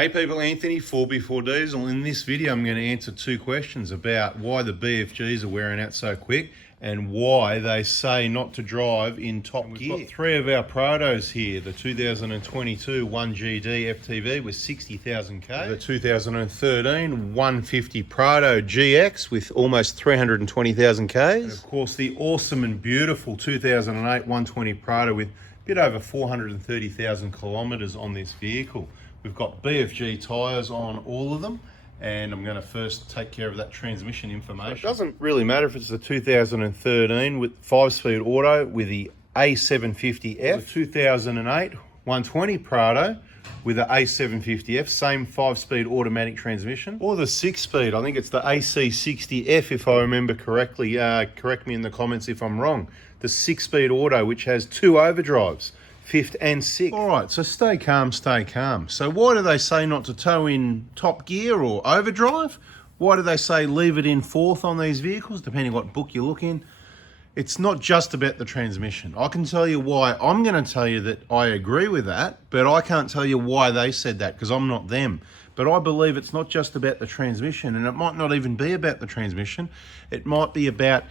Hey people, Anthony, 4B4Diesel. In this video, I'm going to answer two questions about why the BFGs are wearing out so quick and why they say not to drive in top gear. We've got three of our Prados here, the 2022 1GD FTV with 60,000 K, the 2013 150 Prado GX with almost 320,000 Ks, and of course the awesome and beautiful 2008 120 Prado with a bit over 430,000 kilometers on this vehicle. We've got BFG tyres on all of them, and I'm going to first take care of that transmission information. It doesn't really matter if it's the 2013 with 5-speed auto with the A750F, the 2008 120 Prado with the A750F, same 5-speed automatic transmission, or the 6-speed, I think it's the AC60F if I remember correctly. Correct me in the comments if I'm wrong. The 6-speed auto, which has two overdrives, 5th and 6th. All right, so stay calm, stay calm. So why do they say not to tow in top gear or overdrive? Why do they say leave it in 4th on these vehicles, depending what book you look in? It's not just about the transmission. I can tell you why. I'm going to tell you that I agree with that, but I can't tell you why they said that because I'm not them. But I believe it's not just about the transmission, and it might not even be about the transmission. It might be about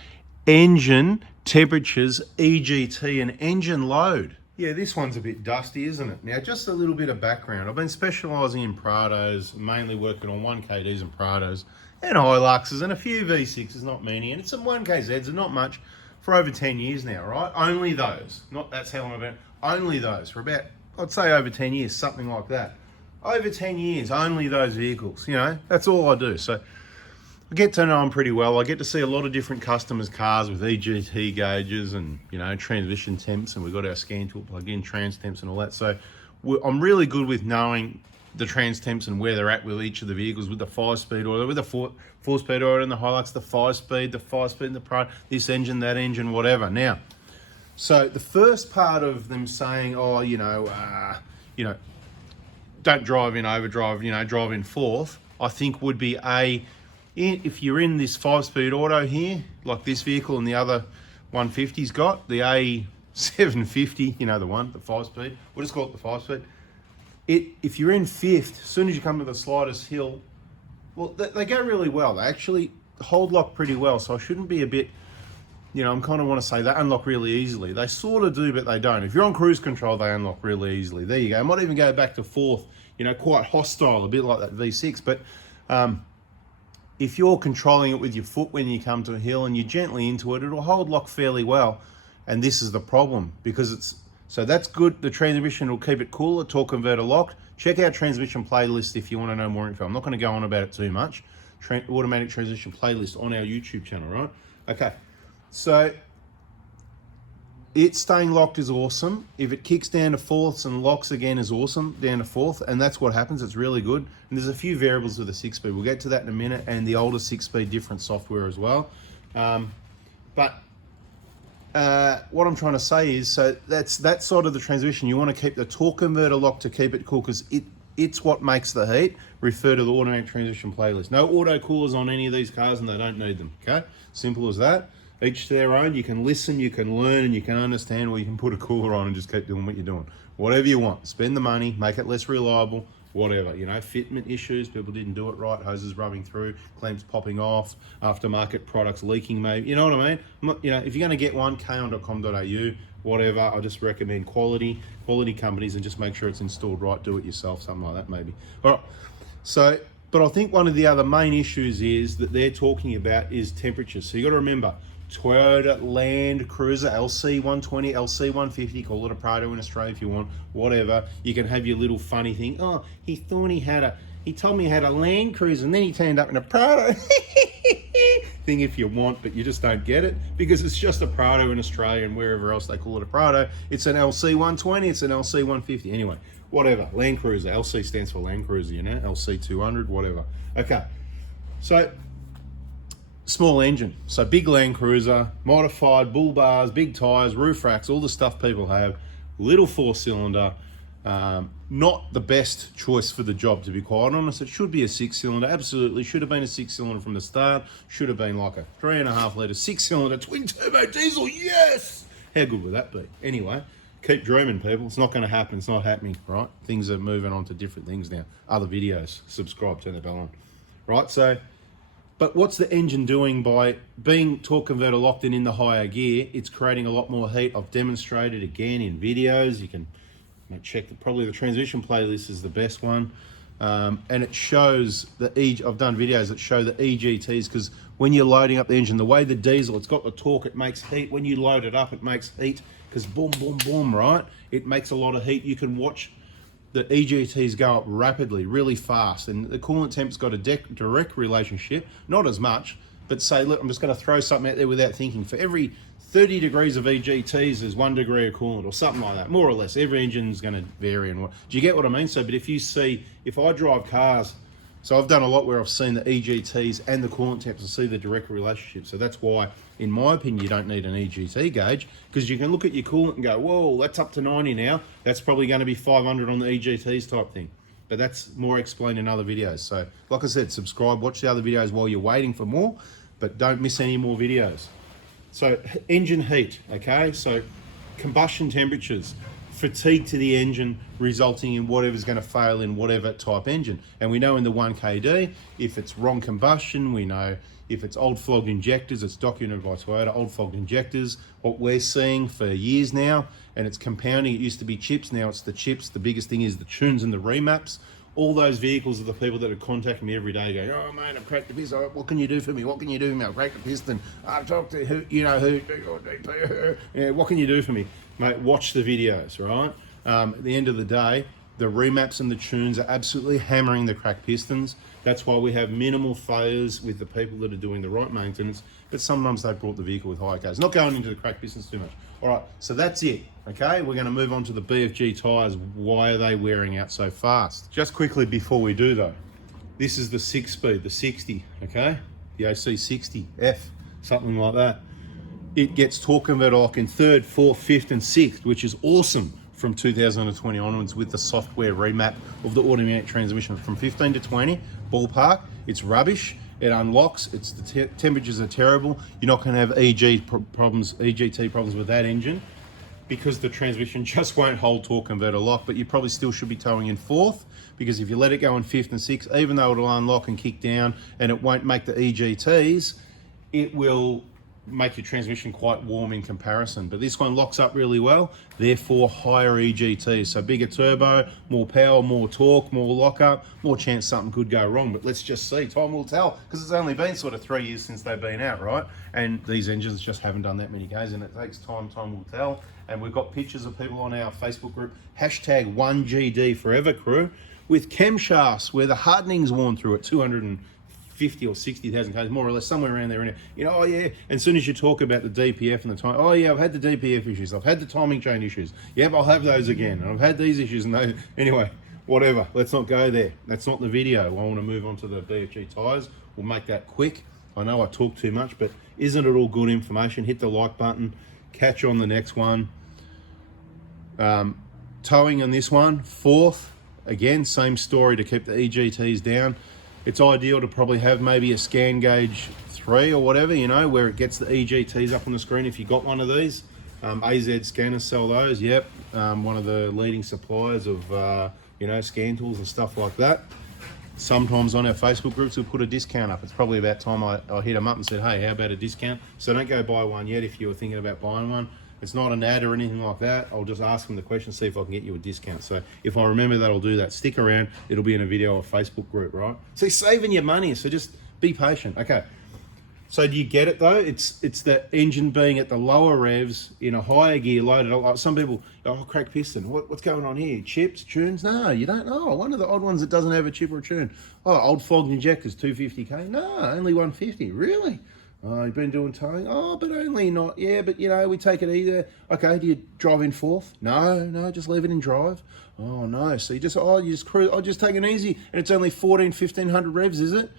engine temperatures, EGT, and engine load. Yeah, this one's a bit dusty, isn't it? Now, just a little bit of background. I've been specialising in Prados, mainly working on 1KDs and Prados, and Hiluxes, and a few V6s, not many, and some 1KZs, and not much, for over 10 years now, right? Only those. Not that's how long I've been. Only those for about, I'd say over 10 years, something like that. Over 10 years, only those vehicles, you know? That's all I do. So I get to know them pretty well. I get to see a lot of different customers' cars with EGT gauges and, you know, transmission temps, and we've got our scan tool plug-in, trans temps and all that. So I'm really good with knowing the trans temps and where they're at with each of the vehicles, with the 5-speed auto, with the 4-speed auto and the Hilux, the 5-speed and the Pro, this engine, that engine, whatever. Now, so the first part of them saying, oh, don't drive in overdrive, drive in 4th, I think would be if you're in this 5-speed auto here, like this vehicle and the other 150's got, the A750, the one, the 5-speed, we'll just call it the 5-speed. If you're in 5th, as soon as you come to the slightest hill, well, they go really well. They actually hold lock pretty well, so I shouldn't be a bit, I'm kind of want to say they unlock really easily. They sort of do, but they don't. If you're on cruise control, they unlock really easily. There you go. I might even go back to 4th, quite hostile, a bit like that V6, but if you're controlling it with your foot when you come to a hill and you're gently into it, it'll hold lock fairly well. And this is the problem because so that's good. The transmission will keep it cooler, torque converter locked. Check out transmission playlist if you want to know more info. I'm not going to go on about it too much. Automatic transmission playlist on our YouTube channel, right? Okay, so it's staying locked is awesome. If it kicks down to 4ths and locks again is awesome, down to 4th, and that's what happens. It's really good. And there's a few variables with the 6-speed. We'll get to that in a minute, and the older 6-speed, different software as well. What I'm trying to say is, so that's that side of the transmission. You want to keep the torque converter locked to keep it cool because it's what makes the heat. Refer to the automatic transmission playlist. No auto coolers on any of these cars, and they don't need them, okay? Simple as that. Each to their own. You can listen, you can learn, and you can understand, or you can put a cooler on and just keep doing what you're doing. Whatever you want. Spend the money, make it less reliable, whatever. Fitment issues, people didn't do it right, hoses rubbing through, clamps popping off, aftermarket products leaking maybe. You know what I mean? If you're going to get one, kon.com.au, whatever, I just recommend quality companies and just make sure it's installed right, do it yourself, something like that maybe. All right, so, but I think one of the other main issues is that they're talking about is temperature. So you got to remember, Toyota Land Cruiser, LC120, LC150, call it a Prado in Australia if you want, whatever. You can have your little funny thing. Oh, he told me he had a Land Cruiser and then he turned up in a Prado. Thing if you want, but you just don't get it because it's just a Prado in Australia and wherever else they call it a Prado. It's an LC120, it's an LC150. Anyway, whatever, Land Cruiser. LC stands for Land Cruiser, LC200, whatever. Okay, so small engine, so big Land Cruiser, modified, bull bars, big tires, roof racks, all the stuff people have, little 4-cylinder, not the best choice for the job, to be quite honest. It should be a 6-cylinder, absolutely, should have been a 6-cylinder from the start, should have been like a 3.5 litre 6-cylinder twin turbo diesel, yes! How good would that be? Anyway, keep dreaming, people. It's not going to happen. It's not happening, right? Things are moving on to different things now. Other videos. Subscribe, turn the bell on. Right, so, but what's the engine doing by being torque converter locked in the higher gear? It's creating a lot more heat. I've demonstrated again in videos. You can check, probably the transmission playlist is the best one. And it shows the I've done videos that show the EGTs, because when you're loading up the engine, the way the diesel, it's got the torque, it makes heat. When you load it up, it makes heat, because boom, boom, boom, right? It makes a lot of heat. You can watch the EGTs go up rapidly, really fast, and the coolant temp's got a direct relationship, not as much, but say, look, I'm just going to throw something out there without thinking. For every 30 degrees of EGTs, there's 1 degree of coolant, or something like that, more or less. Every engine's going to vary. And do you get what I mean? So, but if you see, if I drive cars, so I've done a lot where I've seen the EGTs and the coolant temps and see the direct relationship. So that's why, in my opinion, you don't need an EGT gauge, because you can look at your coolant and go, whoa, that's up to 90 now. That's probably going to be 500 on the EGTs type thing. But that's more explained in other videos. So like I said, subscribe, watch the other videos while you're waiting for more, but don't miss any more videos. So engine heat, okay? So combustion temperatures, fatigue to the engine, resulting in whatever's going to fail in whatever type engine. And we know in the 1KD, if it's wrong combustion, we know if it's old flogged injectors, it's documented by Toyota, old flogged injectors, what we're seeing for years now, and it's compounding. It used to be chips, now it's the chips. The biggest thing is the tunes and the remaps. All those vehicles are the people that are contacting me every day going, oh man, I've cracked the piston. What can you do for me? What can you do for me? I've cracked the piston. I've talked to who, you know who, yeah, what can you do for me? Mate, watch the videos, right? At the end of the day, the remaps and the tunes are absolutely hammering the cracked pistons. That's why we have minimal failures with the people that are doing the right maintenance, but sometimes they brought the vehicle with higher cars. Not going into the cracked pistons too much. All right, so that's it, okay? We're gonna move on to the BFG tires. Why are they wearing out so fast? Just quickly before we do though, this is the 6-speed, the 60, okay? The OC60F, something like that. It gets torque converter lock in 3rd, 4th, 5th, and 6th, which is awesome from 2020 onwards with the software remap of the automatic transmission. From 15 to 20, ballpark, it's rubbish. It unlocks, it's the temperatures are terrible. You're not gonna have EGT problems with that engine, because the transmission just won't hold torque converter lock. But you probably still should be towing in 4th, because if you let it go in 5th and 6th, even though it'll unlock and kick down and it won't make the EGTs, it will make your transmission quite warm in comparison. But this one locks up really well, therefore higher EGT. So bigger turbo, more power, more torque, more lockup, more chance something could go wrong. But let's just see, time will tell, because it's only been sort of 3 years since they've been out, right? And these engines just haven't done that many Ks, and it takes time, time will tell. And we've got pictures of people on our Facebook group, hashtag 1GD Forever Crew, with camshafts where the hardening's worn through at 250 or 60,000 Ks, more or less, somewhere around there. You know, oh yeah, and as soon as you talk about the DPF and the time, oh yeah, I've had the DPF issues, I've had the timing chain issues, yep, I'll have those again, and I've had these issues, and those. Anyway, whatever, let's not go there. That's not the video. I want to move on to the BFG tyres. We'll make that quick. I know I talk too much, but isn't it all good information? Hit the like button, catch on the next one. Towing on this one, 4th, again, same story to keep the EGTs down. It's ideal to probably have maybe a scan gauge 3 or whatever, you know, where it gets the EGTs up on the screen if you got one of these. AZ scanners sell those, yep. One of the leading suppliers of, you know, scan tools and stuff like that. Sometimes on our Facebook groups we'll put a discount up. It's probably about time I hit them up and said, hey, how about a discount? So don't go buy one yet if you're thinking about buying one. It's not an ad or anything like that. I'll just ask them the question, see if I can get you a discount. So if I remember that, I'll do that. Stick around. It'll be in a video or a Facebook group, right? So you're saving your money, so just be patient. Okay. So do you get it though? It's the engine being at the lower revs in a higher gear loaded. Like some people, oh, cracked piston. What's going on here? Chips, tunes? No, you don't know. One of the odd ones that doesn't have a chip or a tune. Oh, old flogged injectors, 250K. No, only 150. Really? Oh, you've been doing towing? Oh, but only not. Yeah, but you know, we take it either. Okay, do you drive in 4th? No, just leave it in drive. Oh no, so you just cruise, just take it easy, and it's only 1500 revs, is it?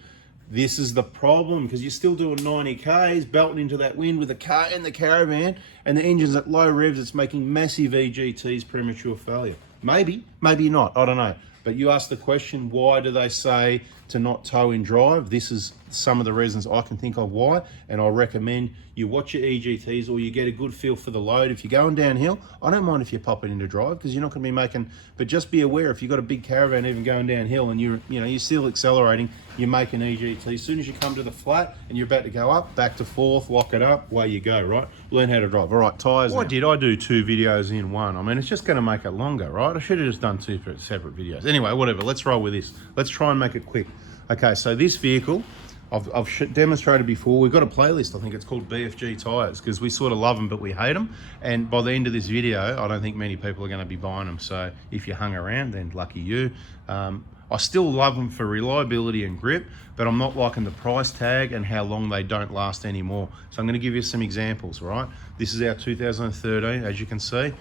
This is the problem, because you're still doing 90 Ks, belting into that wind with the car and the caravan, and the engine's at low revs, it's making massive EGTs, premature failure. Maybe not, I don't know. But you asked the question, why do they say to not tow in drive? This is some of the reasons I can think of why, and I recommend you watch your EGTs or you get a good feel for the load. If you're going downhill, I don't mind if you pop it into drive because you're not going to be making, but just be aware if you've got a big caravan even going downhill and you're still accelerating, you're making EGT. As soon as you come to the flat and you're about to go up, back to fourth, lock it up, away you go, right? Learn how to drive. All right, tyres. Why did I do 2 videos in one? I mean, it's just going to make it longer, right? I should have just done 2 separate videos. Anyway, whatever, let's roll with this. Let's try and make it quick. Okay, so this vehicle, I've demonstrated before. We've got a playlist, I think it's called BFG tyres, because we sort of love them, but we hate them. And by the end of this video, I don't think many people are going to be buying them. So if you hung around, then lucky you. I still love them for reliability and grip, but I'm not liking the price tag and how long they don't last anymore. So I'm going to give you some examples, right? This is our 2013, as you can see.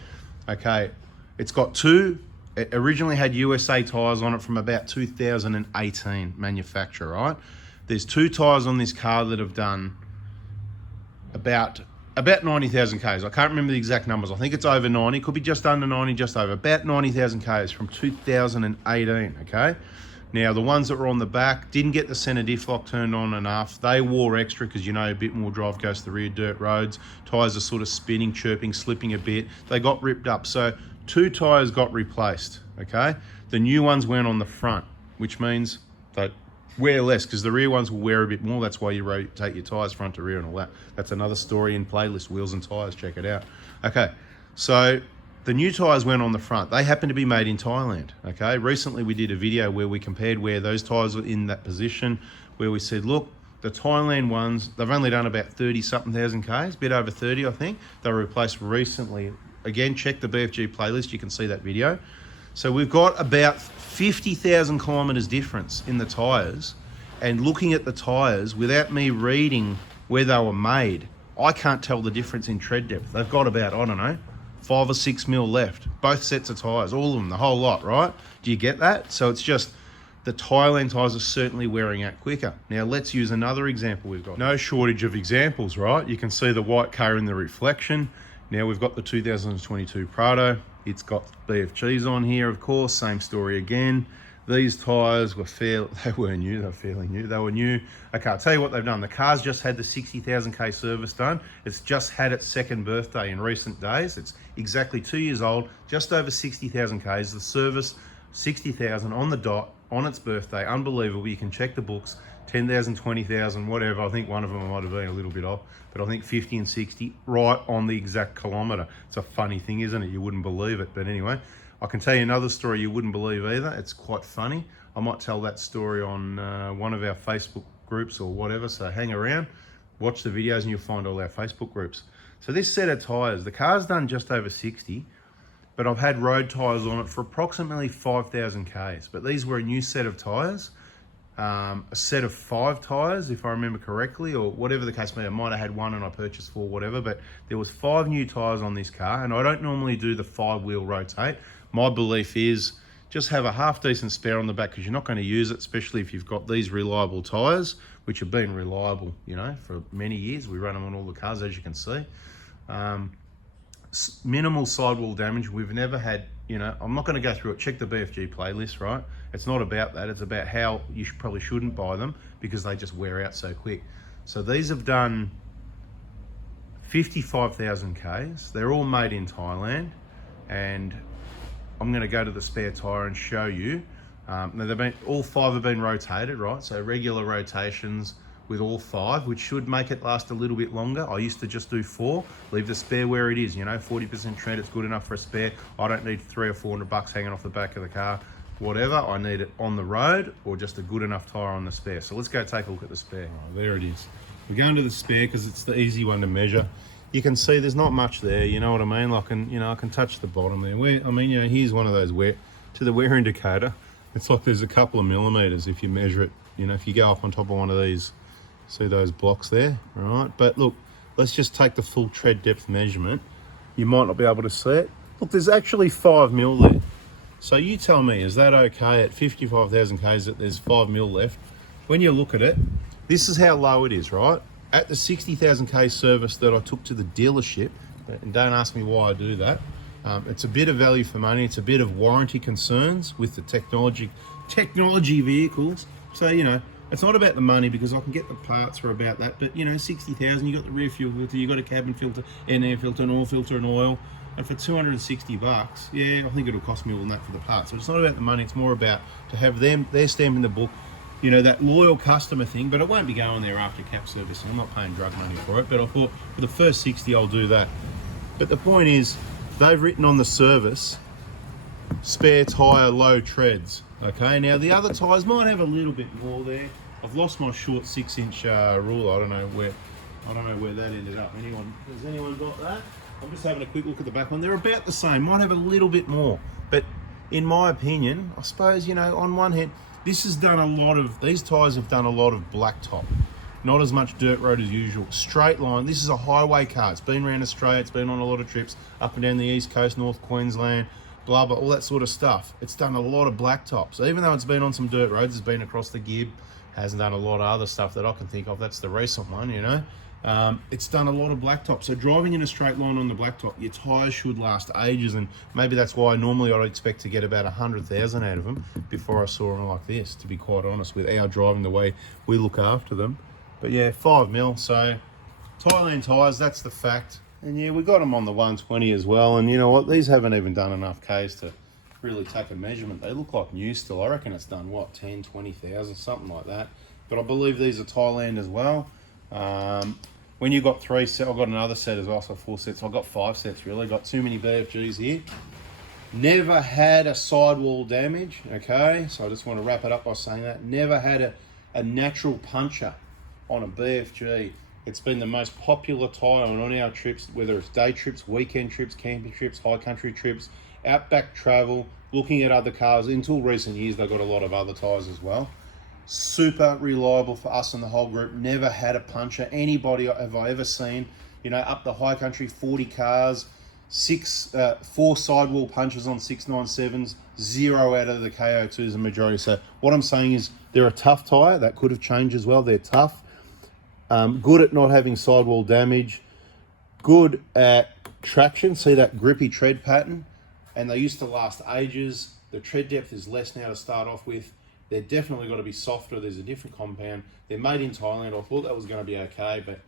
Okay, it's got it originally had USA tyres on it from about 2018 manufacture, right? There's 2 tyres on this car that have done about 90,000 Ks. I can't remember the exact numbers. I think it's over 90, could be just under 90, just over, about 90,000 Ks from 2018, okay? Now, the ones that were on the back didn't get the center diff lock turned on enough. They wore extra because, a bit more drive goes to the rear dirt roads. Tyres are sort of spinning, chirping, slipping a bit. They got ripped up. So 2 tyres got replaced, okay? The new ones went on the front, which means they wear less because the rear ones will wear a bit more. That's why you rotate your tyres front to rear and all that. That's another story in playlist, Wheels and Tyres, check it out. Okay, so the new tyres went on the front. They happen to be made in Thailand, okay? Recently we did a video where we compared where those tyres were in that position, where we said, look, the Thailand ones, they've only done about 30-something thousand Ks, a bit over 30, I think. They were replaced recently. Again, check the BFG playlist, you can see that video. So we've got about 50,000 kilometres difference in the tyres, and looking at the tyres, without me reading where they were made, I can't tell the difference in tread depth. They've got about, I don't know, 5 or 6 mil left. Both sets of tyres, all of them, the whole lot, right? Do you get that? So it's just, the Thailand tyres are certainly wearing out quicker. Now let's use another example we've got. No shortage of examples, right? You can see the white car in the reflection. Now we've got the 2022 Prado. It's got BFGs on here, of course, same story again. These tyres were they were fairly new, they were new. Okay, I'll tell you what they've done. The car's just had the 60,000 K service done. It's just had its 2nd birthday in recent days. It's exactly 2 years old, just over 60,000 Ks. The service, 60,000 on the dot, on its birthday. Unbelievable, you can check the books. 10,000, 20,000, whatever. I think one of them might have been a little bit off, but I think 50 and 60 right on the exact kilometre. It's a funny thing, isn't it? You wouldn't believe it. But anyway, I can tell you another story you wouldn't believe either. It's quite funny. I might tell that story on one of our Facebook groups or whatever. So hang around, watch the videos and you'll find all our Facebook groups. So this set of tyres, the car's done just over 60, but I've had road tyres on it for approximately 5,000 Ks. But these were a new set of tyres. A set of 5 tyres, if I remember correctly, or whatever the case may be. I might have had 1 and I purchased 4, whatever, but there was 5 new tyres on this car, and I don't normally do the 5-wheel rotate. My belief is just have a half decent spare on the back because you're not going to use it, especially if you've got these reliable tyres, which have been reliable, for many years. We run them on all the cars, as you can see. Minimal sidewall damage. We've never had, I'm not going to go through it. Check the BFG playlist, right? It's not about that. It's about how you probably shouldn't buy them because they just wear out so quick. So these have done 55,000 Ks. They're all made in Thailand, and I'm going to go to the spare tyre and show you. Now all 5 have been rotated, right? So regular rotations with all 5, which should make it last a little bit longer. I used to just do 4, leave the spare where it is, 40% tread, it's good enough for a spare. I don't need 300 or 400 bucks hanging off the back of the car, whatever. I need it on the road or just a good enough tyre on the spare. So let's go take a look at the spare. Oh, there it is. We're going to the spare because it's the easy one to measure. You can see there's not much there, you know what I mean? I can touch the bottom there. Here's one of those to the wear indicator. It's like there's a couple of millimeters if you measure it. If you go up on top of one of these, see those blocks there, all right? But look, let's just take the full tread depth measurement. You might not be able to see it. Look, there's actually 5 mil there. So you tell me, is that okay at 55,000 Ks that there's 5 mil left? When you look at it, this is how low it is, right? At the 60,000 K service that I took to the dealership, and don't ask me why I do that, It's a bit of value for money. It's a bit of warranty concerns with the technology vehicles. So, you know, it's not about the money because I can get the parts for about that. But, you know, 60,000, you got the rear fuel filter, you got a cabin filter, an air filter, an oil filter, and oil. And for 260 bucks, yeah, I think it'll cost me more than that for the parts. So it's not about the money. It's more about to have them, their stamp in the book, you know, that loyal customer thing. But it won't be going there after cap servicing. I'm not paying drug money for it. But I thought for the first 60, I'll do that. But the point is, they've written on the service, spare tyre, low treads. Okay, now the other tyres might have a little bit more there. I've lost my short 6-inch ruler. I don't know where that ended up. Has anyone got that? I'm just having a quick look at the back one. They're about the same. Might have a little bit more, but in my opinion, I suppose, you know, on one hand, this has done a lot of. These tyres have done a lot of blacktop. Not as much dirt road as usual. Straight line. This is a highway car. It's been around Australia. It's been on a lot of trips up and down the East Coast, North Queensland, blah, blah, all that sort of stuff. It's done a lot of blacktop. So even though it's been on some dirt roads, it's been across the Gib, hasn't done a lot of other stuff that I can think of. That's the recent one, you know. It's done a lot of blacktop. So driving in a straight line on the blacktop, your tyres should last ages. And maybe that's why normally I'd expect to get about 100,000 out of them before I saw them like this, to be quite honest, with our driving the way we look after them. But yeah, 5 mil, so Thailand tyres, that's the fact. And yeah, we got them on the 120 as well. And you know what? These haven't even done enough Ks to really take a measurement. They look like new still. I reckon it's done, what, 10, 20,000, something like that. But I believe these are Thailand as well. When you got 3 sets, I've got another set as well, so 4 sets. I've got 5 sets, really. Got too many BFGs here. Never had a sidewall damage, okay? So I just want to wrap it up by saying that. Never had a natural puncher on a BFG. It's been the most popular tyre on our trips, whether it's day trips, weekend trips, camping trips, high country trips, outback travel, looking at other cars. Until recent years, they've got a lot of other tyres as well. Super reliable for us and the whole group. Never had a puncher. Anybody have I ever seen, you know, up the high country, 40 cars, 4 sidewall punches on 697s, 0 out of the KO2s, the majority. So what I'm saying is they're a tough tyre. That could have changed as well. They're tough. Good at not having sidewall damage. Good at traction. See that grippy tread pattern? And they used to last ages. The tread depth is less now to start off with. They're definitely got to be softer. There's a different compound. They're made in Thailand. I thought that was going to be okay, but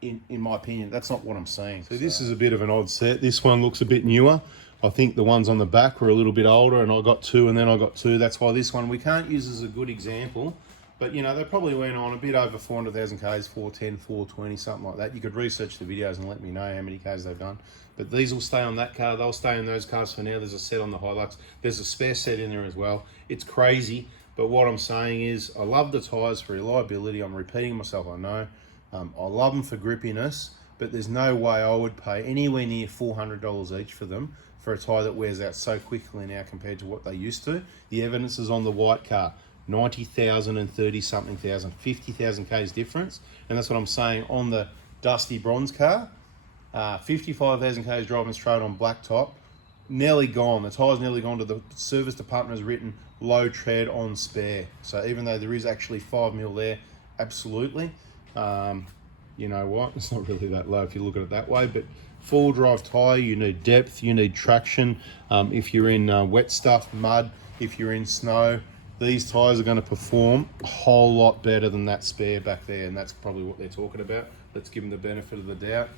in my opinion, that's not what I'm seeing. So this is a bit of an odd set. This one looks a bit newer. I think the ones on the back were a little bit older, and I got 2 and then I got 2. That's why this one we can't use as a good example. But, you know, they probably went on a bit over 400,000 Ks, 410, 420, something like that. You could research the videos and let me know how many Ks they've done. But these will stay on that car. They'll stay on those cars for now. There's a set on the Hilux. There's a spare set in there as well. It's crazy. But what I'm saying is I love the tyres for reliability. I'm repeating myself, I know. I love them for grippiness. But there's no way I would pay anywhere near $400 each for them for a tyre that wears out so quickly now compared to what they used to. The evidence is on the white car. 90,000 and 30-something thousand, 50,000 Ks difference. And that's what I'm saying on the dusty bronze car. 55,000 Ks driving straight on blacktop. Nearly gone. The tyre's nearly gone. To the service department has written low tread on spare. So even though there is actually 5 mil there, absolutely. You know what? It's not really that low if you look at it that way. But four-wheel drive tyre, you need depth, you need traction. If you're in wet stuff, mud, if you're in snow, these tyres are going to perform a whole lot better than that spare back there, and that's probably what they're talking about. Let's give them the benefit of the doubt.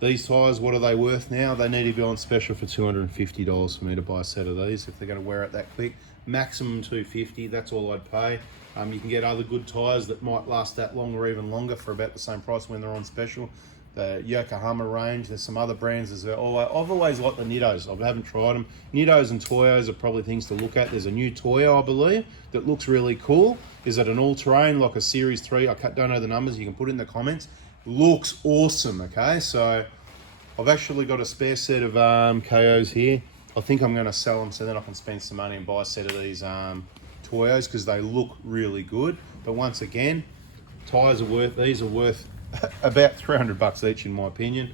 These tyres, what are they worth now? They need to be on special for $250 for me to buy a set of these if they're going to wear it that quick. Maximum $250, that's all I'd pay. You can get other good tyres that might last that long or even longer for about the same price when they're on special. The Yokohama range, there's some other brands as well. I've always liked the Nittos. I haven't tried them. Nittos and Toyos are probably things to look at. There's a new Toyo, I believe, that looks really cool. Is it an all-terrain, like a Series 3? I don't know the numbers. You can put it in the comments. Looks awesome, okay? So I've actually got a spare set of KOs here. I think I'm going to sell them so then I can spend some money and buy a set of these Toyos because they look really good. But once again, tyres are worth, these are worth about $300 each in my opinion.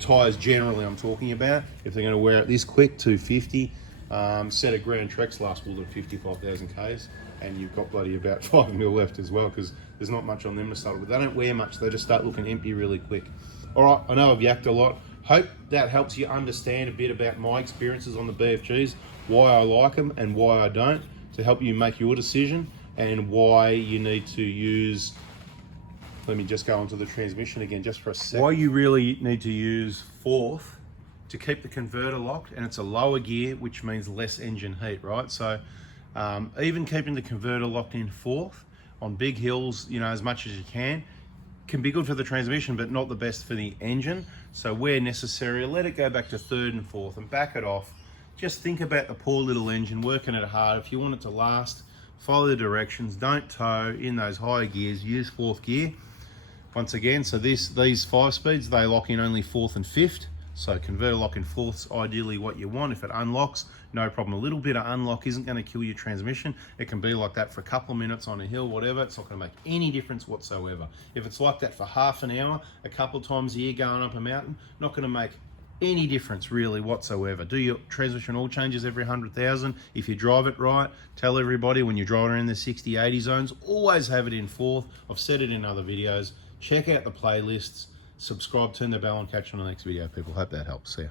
Tyres generally I'm talking about, if they're going to wear it this quick, $250. Set of Grand Treks last all at 55,000 Ks, and you've got bloody about 5 mil left as well because there's not much on them to start with. They don't wear much, they just start looking empty really quick. All right, I know I've yacked a lot. Hope that helps you understand a bit about my experiences on the BFGs, why I like them and why I don't, to help you make your decision, and why you need to use, let me just go onto the transmission again just for a second. Why you really need to use fourth to keep the converter locked, and it's a lower gear, which means less engine heat, right? So even keeping the converter locked in fourth on big hills, you know, as much as you can be good for the transmission, but not the best for the engine. So where necessary, let it go back to third and fourth and back it off. Just think about the poor little engine, working it hard. If you want it to last, follow the directions, don't tow in those higher gears, use fourth gear. Once again, so these 5 speeds, they lock in only fourth and fifth. So converter lock in fourth's ideally what you want. If it unlocks, no problem. A little bit of unlock isn't going to kill your transmission. It can be like that for a couple of minutes on a hill, whatever. It's not going to make any difference whatsoever. If it's like that for half an hour, a couple of times a year going up a mountain, not going to make any difference really whatsoever. Do your transmission oil changes every 100,000. If you drive it right, tell everybody when you're driving around the 60, 80 zones, always have it in fourth. I've said it in other videos. Check out the playlists. Subscribe, turn the bell on, catch you on the next video, people. Hope that helps. See ya.